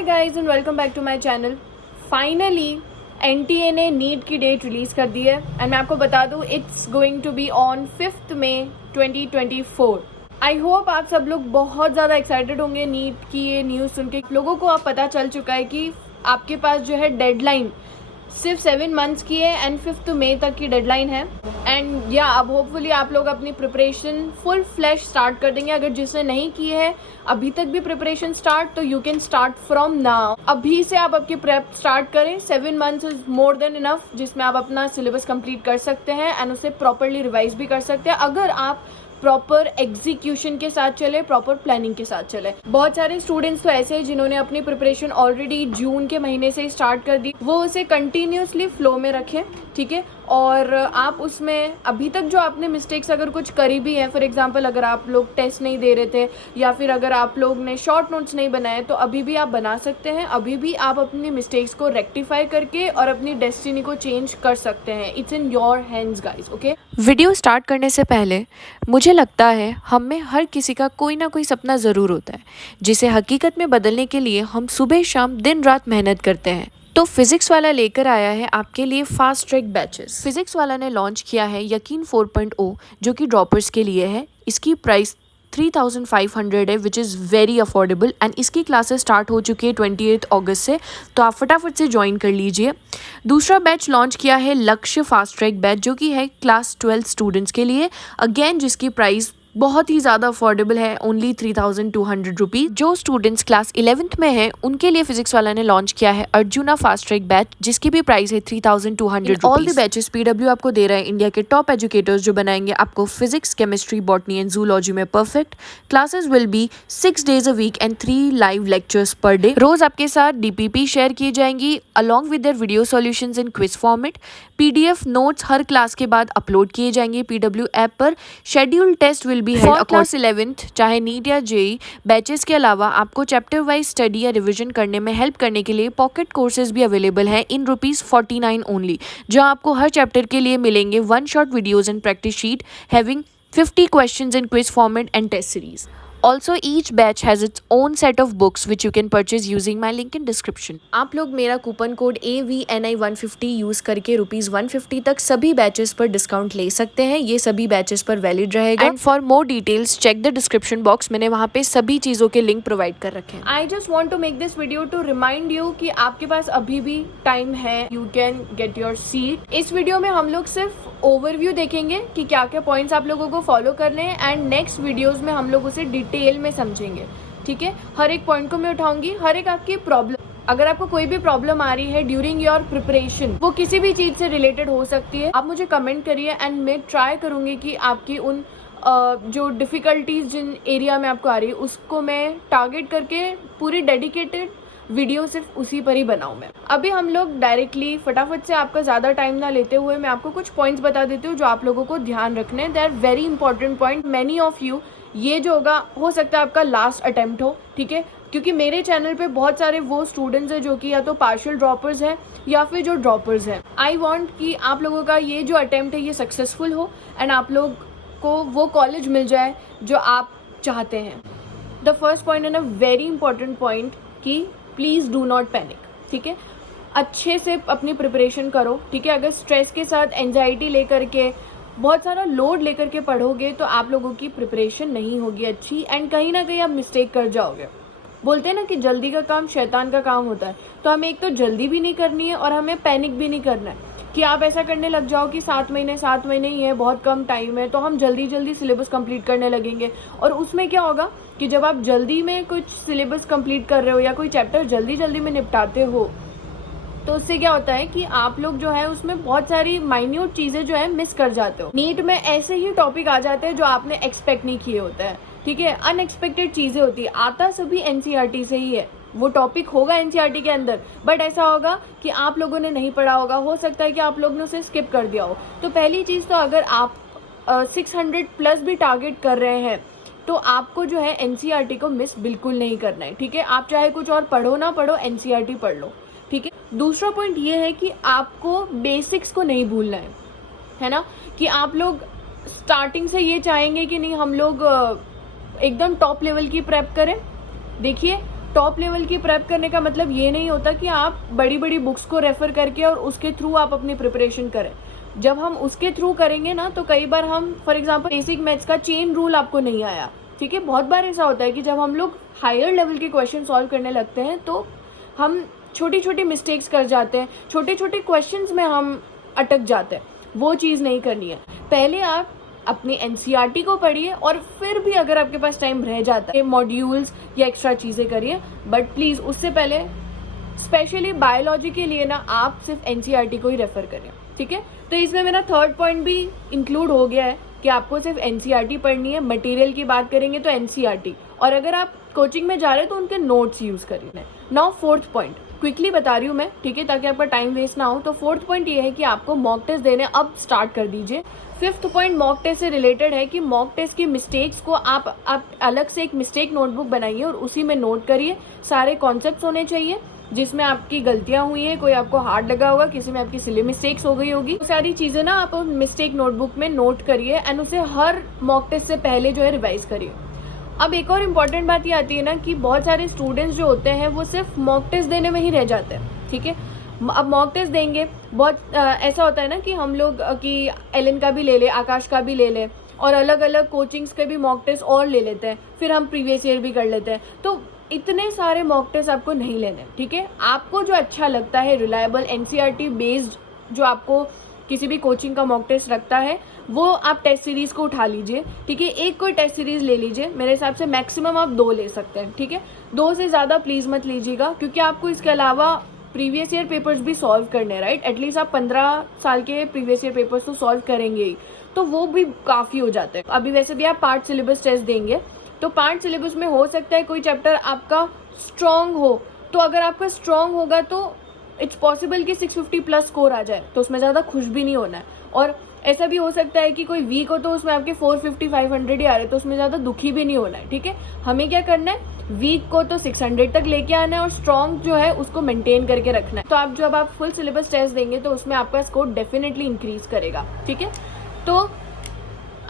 Hi guys and welcome back to my channel. Finally NTA ने NEET की date release कर दी है एंड मैं आपको बता दूं it's going to be on 5 May 2024। I hope आप सब लोग बहुत ज़्यादा एक्साइटेड होंगे नीट की ये न्यूज़ सुन के। लोगों को अब पता चल चुका है कि आपके पास जो है डेडलाइन सिर्फ 7 मंथ्स की है एंड 5 मई तक की डेडलाइन है। एंड या अब होपफुली आप लोग अपनी प्रिपरेशन फुल फ्लैश स्टार्ट कर देंगे। अगर जिसने नहीं की है अभी तक भी प्रिपरेशन स्टार्ट, तो you can start from now. अभी से आप आपकी प्रेप स्टार्ट करें। 7 months is more than enough, जिसमें आप अपना सिलेबस कंप्लीट कर सकते हैं एंड उसे प्रॉपरली रिवाइज भी कर सकते हैं अगर आप प्रॉपर एग्जीक्यूशन के साथ चले, प्रॉपर प्लानिंग के साथ चले। बहुत सारे स्टूडेंट्स तो ऐसे हैं जिन्होंने अपनी प्रिपरेशन ऑलरेडी जून के महीने से स्टार्ट कर दी, वो उसे कंटिन्यूसली फ्लो में रखें, ठीक है। और आप उसमें अभी तक जो आपने मिस्टेक्स अगर कुछ करी भी हैं, फॉर एग्जांपल अगर आप लोग टेस्ट नहीं दे रहे थे या फिर अगर आप लोग ने शॉर्ट नोट्स नहीं बनाए, तो अभी भी आप बना सकते हैं। अभी भी आप अपनी मिस्टेक्स को रेक्टिफाई करके और अपनी डेस्टिनी को चेंज कर सकते हैं। It's in your hands guys, okay. Video start करने से पहले मुझे लगता है हम में हर किसी का कोई ना कोई सपना ज़रूर होता है, जिसे हकीकत में बदलने के लिए हम सुबह शाम दिन रात मेहनत करते हैं। तो फिज़िक्स वाला लेकर आया है आपके लिए फास्ट ट्रैक बैचेस। फिज़िक्स वाला ने लॉन्च किया है यकीन 4.0, जो कि ड्रॉपर्स के लिए है। इसकी प्राइस 3500 है, which is very affordable. And इसकी क्लासेस स्टार्ट हो चुकी है 28 अगस्त से, तो आप फटाफट से ज्वाइन कर लीजिए। दूसरा बैच लॉन्च किया है लक्ष्य फास्ट ट्रैक बैच, जो कि है क्लास 12 स्टूडेंट्स के लिए, अगेन जिसकी प्राइस बहुत ही ज़्यादा अफोर्डेबल है, ओनली 3200 रुपीज़। जो स्टूडेंट्स क्लास 11th में हैं उनके लिए फिजिक्स वाला ने लॉन्च किया है अर्जुना फास्ट ट्रैक बैच, जिसकी भी प्राइस है 3200 rupees. All the batches PW आपको दे रहा है इंडिया के टॉप एजुकेटर्स, जो बनाएंगे आपको physics, chemistry, botany and zoology में perfect. Classes will be 6 days a week and 3 live lectures per day. रोज आपके साथ डीपीपी शेयर की जाएंगी along with their video solutions in quiz format. PDF notes हर क्लास के बाद अपलोड किए जाएंगे पीडब्ल्यू ऐप पर। Schedule test will be held class 11th, चाहे नीट या जेई बैचेस के अलावा आपको चैप्टर वाइज स्टडी या रिवीजन करने में हेल्प करने के लिए पॉकेट कोर्सेज भी अवेलेबल हैं इन ₹49 ओनली, जो आपको हर चैप्टर के लिए मिलेंगे 1 short videos and practice sheet having 50 questions in quiz format and test series. Also, each batch has its own set of books which you can purchase using my link in description. आप लोग मेरा coupon code AVNI150 use करके ₹150 तक सभी batches पर discount ले सकते हैं। ये सभी बैचेस पर वैलिड रहेगा। And for more details check the description box, मैंने वहाँ पे सभी चीज़ों के लिंक प्रोवाइड कर रखे हैं। I just want to make this video to remind you कि आपके पास अभी भी टाइम है, you can get your seat. इस वीडियो में हम लोग सिर्फ ओवरव्यू देखेंगे कि क्या क्या पॉइंट्स आप लोगों को फॉलो करने हैं एंड नेक्स्ट वीडियोज़ में हम लोग उसे डिटेल में समझेंगे, ठीक है। हर एक पॉइंट को मैं उठाऊंगी, हर एक आपकी प्रॉब्लम, अगर आपको कोई भी प्रॉब्लम आ रही है ड्यूरिंग योर प्रिपरेशन, वो किसी भी चीज़ से रिलेटेड हो सकती है, आप मुझे कमेंट करिए एंड मैं ट्राई करूंगी कि आपकी उन जो डिफ़िकल्टीज जिन एरिया में आपको आ रही है उसको मैं टारगेट करके पूरी डेडिकेटेड वीडियो सिर्फ उसी पर ही बनाऊँ मैं। अभी हम लोग डायरेक्टली फटाफट से आपका ज़्यादा टाइम ना लेते हुए मैं आपको कुछ पॉइंट्स बता देती हूँ जो आप लोगों को ध्यान रखने हैं। They are very important point. Many of you, ये जो होगा हो सकता है आपका लास्ट अटेम्प्ट हो, ठीक है, क्योंकि मेरे चैनल पे बहुत सारे वो स्टूडेंट्स हैं जो कि या तो पार्शियल ड्रॉपर्स हैं या फिर जो ड्रॉपर्स हैं। आई वांट कि आप लोगों का ये जो अटेम्प्ट है ये सक्सेसफुल हो एंड आप लोग को वो कॉलेज मिल जाए जो आप चाहते हैं। द फर्स्ट पॉइंट है ना, वेरी इंपॉर्टेंट पॉइंट कि प्लीज़ डू नॉट पैनिक, ठीक है। अच्छे से अपनी प्रिपरेशन करो, ठीक है। अगर स्ट्रेस के साथ एंजाइटी लेकर के, बहुत सारा लोड लेकर के पढ़ोगे तो आप लोगों की प्रिपरेशन नहीं होगी अच्छी एंड कहीं ना कहीं आप मिस्टेक कर जाओगे। बोलते हैं ना कि जल्दी का काम शैतान का काम होता है, तो हमें एक तो जल्दी भी नहीं करनी है और हमें पैनिक भी नहीं करना है कि आप ऐसा करने लग जाओ कि 7 महीने ही है, बहुत कम टाइम है, तो हम जल्दी जल्दी सिलेबस कंप्लीट करने लगेंगे। और उसमें क्या होगा कि जब आप जल्दी में कुछ सिलेबस कंप्लीट कर रहे हो या कोई चैप्टर जल्दी जल्दी में निपटाते हो, तो उससे क्या होता है कि आप लोग जो है उसमें बहुत सारी माइन्यूट चीज़ें जो है मिस कर जाते हो। नीट में ऐसे ही टॉपिक आ जाते हैं जो आपने एक्सपेक्ट नहीं किए होते हैं, ठीक है। अनएक्सपेक्टेड चीज़ें होती है। आता सभी एनसीईआरटी से ही है, वो टॉपिक होगा एनसीईआरटी के अंदर, बट ऐसा होगा कि आप लोगों ने नहीं पढ़ा होगा, हो सकता है कि आप लोगों ने उसे स्किप कर दिया हो। तो पहली चीज़ तो अगर आप 600 प्लस भी टारगेट कर रहे हैं तो आपको जो है एनसीईआरटी को मिस बिल्कुल नहीं करना है, ठीक है। आप चाहे कुछ और पढ़ो ना पढ़ो, एनसीईआरटी पढ़ लो, ठीक है। दूसरा पॉइंट ये है कि आपको बेसिक्स को नहीं भूलना है ना, कि आप लोग स्टार्टिंग से ये चाहेंगे कि नहीं हम लोग एकदम टॉप लेवल की प्रेप करें। देखिए टॉप लेवल की प्रेप करने का मतलब ये नहीं होता कि आप बड़ी बड़ी बुक्स को रेफ़र करके और उसके थ्रू आप अपनी प्रिपरेशन करें। जब हम उसके थ्रू करेंगे ना, तो कई बार हम फॉर एग्जांपल बेसिक मैथ्स का चेन रूल आपको नहीं आया, ठीक है। बहुत बार ऐसा होता है कि जब हम लोग हायर लेवल के क्वेश्चन सॉल्व करने लगते हैं तो हम छोटी छोटी मिस्टेक्स कर जाते हैं, छोटे छोटे क्वेश्चंस में हम अटक जाते हैं। वो चीज़ नहीं करनी है। पहले आप अपनी एनसीईआरटी को पढ़िए और फिर भी अगर आपके पास टाइम रह जाता है मॉड्यूल्स या एक्स्ट्रा चीज़ें करिए, बट प्लीज़ उससे पहले स्पेशली बायोलॉजी के लिए ना आप सिर्फ एनसीईआरटी को ही रेफर करें, ठीक है। तो इसमें मेरा थर्ड पॉइंट भी इंक्लूड हो गया है कि आपको सिर्फ एनसीईआरटी पढ़नी है। मटेरियल की बात करेंगे तो एनसीईआरटी, और अगर आप कोचिंग में जा रहे हैं तो उनके नोट्स यूज़ करिए। नाउ फोर्थ पॉइंट क्विकली बता रही हूँ मैं, ठीक है, ताकि आपका टाइम वेस्ट ना हो। तो फोर्थ पॉइंट ये है कि आपको मॉक टेस्ट देने अब स्टार्ट कर दीजिए। फिफ्थ पॉइंट मॉक टेस्ट से रिलेटेड है कि मॉक टेस्ट की मिस्टेक्स को आप अलग से एक मिस्टेक नोटबुक बनाइए और उसी में नोट करिए। सारे कॉन्सेप्ट्स होने चाहिए जिसमें आपकी गलतियां हुई हैं, कोई आपको हार्ड लगा होगा, किसी में आपकी सिली मिस्टेक्स हो गई होगी, वो सारी चीज़ें ना आप मिस्टेक नोटबुक में नोट करिए एंड उसे हर मॉक टेस्ट से पहले जो है रिवाइज करिए। अब एक और इम्पॉर्टेंट बात ये आती है ना कि बहुत सारे स्टूडेंट्स जो होते हैं वो सिर्फ मॉक टेस्ट देने में ही रह जाते हैं, ठीक है। अब मॉक टेस्ट देंगे, बहुत ऐसा होता है ना कि हम लोग कि एलन का भी ले ले, आकाश का भी ले ले, और अलग अलग कोचिंग्स के भी मॉक टेस्ट और ले लेते हैं, फिर हम प्रीवियस ईयर भी कर लेते हैं। तो इतने सारे मॉक टेस्ट आपको नहीं लेने, ठीक है। आपको जो अच्छा लगता है, रिलायबल एनसीईआरटी बेस्ड जो आपको किसी भी कोचिंग का मॉक टेस्ट रखता है, वो आप टेस्ट सीरीज़ को उठा लीजिए, ठीक है। एक कोई टेस्ट सीरीज़ ले लीजिए, मेरे हिसाब से मैक्सिमम आप 2 ले सकते हैं, ठीक है। 2 से ज़्यादा प्लीज़ मत लीजिएगा, क्योंकि आपको इसके अलावा प्रीवियस ईयर पेपर्स भी सॉल्व करने हैं, राइट। एटलीस्ट आप 15 साल के प्रीवियस ईयर पेपर्स तो सॉल्व करेंगे ही, तो वो भी काफ़ी हो जाते हैं। अभी वैसे भी आप पार्ट सिलेबस टेस्ट देंगे, तो पार्ट सिलेबस में हो सकता है कोई चैप्टर आपका स्ट्रॉन्ग हो, तो अगर आपका स्ट्रॉन्ग होगा तो इट्स पॉसिबल कि 650 प्लस स्कोर आ जाए, तो उसमें ज़्यादा खुश भी नहीं होना है। और ऐसा भी हो सकता है कि कोई वीक हो तो उसमें आपके 450 500 ही आ रहे, तो उसमें ज़्यादा दुखी भी नहीं होना है, ठीक है। हमें क्या करना है, वीक को तो 600 तक लेके आना है और स्ट्रॉन्ग जो है उसको मेंटेन करके रखना है। तो आप जब आप फुल सिलेबस टेस्ट देंगे तो उसमें आपका स्कोर डेफिनेटली इंक्रीज करेगा, ठीक है। तो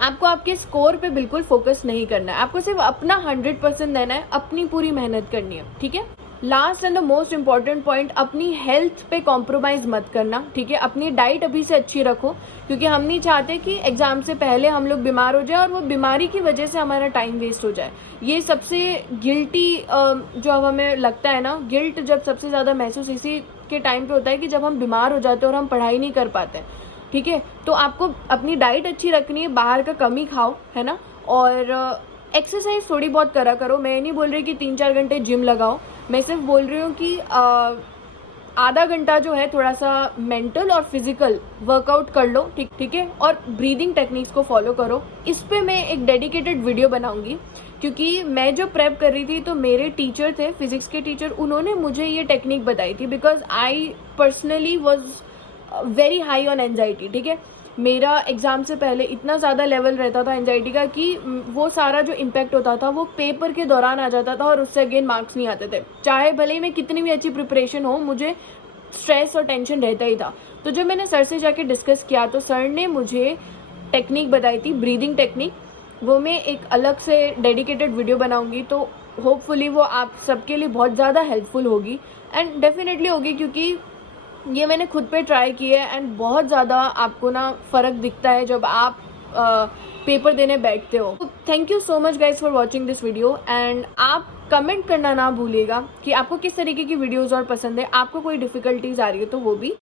आपको आपके स्कोर पे बिल्कुल फोकस नहीं करना है, आपको सिर्फ अपना 100% देना है, अपनी पूरी मेहनत करनी है, ठीक है। Last and the most important point, अपनी हेल्थ पे कॉम्प्रोमाइज़ मत करना, ठीक है। अपनी डाइट अभी से अच्छी रखो, क्योंकि हम नहीं चाहते कि एग्ज़ाम से पहले हम लोग बीमार हो जाए और वो बीमारी की वजह से हमारा टाइम वेस्ट हो जाए। ये सबसे गिल्टी जो अब हमें लगता है ना, गिल्ट जब सबसे ज़्यादा महसूस इसी के टाइम पे होता है कि जब हम बीमार हो जाते हैं और हम पढ़ाई नहीं कर पाते, ठीक है। तो आपको अपनी डाइट अच्छी रखनी है, बाहर का कम ही खाओ, है ना, और एक्सरसाइज थोड़ी बहुत करा करो। मैं नहीं बोल रही कि 3-4 घंटे जिम लगाओ, मैं सिर्फ बोल रही हूँ कि आधा घंटा जो है थोड़ा सा मेंटल और फिजिकल वर्कआउट कर लो, ठीक है। और ब्रीदिंग टेक्निक्स को फॉलो करो। इस पे मैं एक डेडिकेटेड वीडियो बनाऊंगी, क्योंकि मैं जो प्रेप कर रही थी तो मेरे टीचर थे, फिजिक्स के टीचर, उन्होंने मुझे ये टेक्निक बताई थी, because I personally was very high on anxiety, ठीक है। मेरा एग्ज़ाम से पहले इतना ज़्यादा लेवल रहता था एंजाइटी का कि वो सारा जो इम्पैक्ट होता था वो पेपर के दौरान आ जाता था और उससे अगेन मार्क्स नहीं आते थे। चाहे भले ही मैं कितनी भी अच्छी प्रिपरेशन हो, मुझे स्ट्रेस और टेंशन रहता ही था। तो जब मैंने सर से जाके डिस्कस किया तो सर ने मुझे टेक्निक बताई थी, ब्रीदिंग टेक्निक। वो मैं एक अलग से डेडिकेटेड वीडियो बनाऊँगी, तो होपफुली वो आप सबके लिए बहुत ज़्यादा हेल्पफुल होगी एंड डेफिनेटली होगी, क्योंकि ये मैंने खुद पे ट्राई किया है एंड बहुत ज़्यादा आपको ना फ़र्क दिखता है जब आप पेपर देने बैठते हो। Thank you so much guys for watching this video, and आप कमेंट करना ना भूलिएगा कि आपको किस तरीके की वीडियोज़ और पसंद है, आपको कोई डिफ़िकल्टीज आ रही है तो वो भी।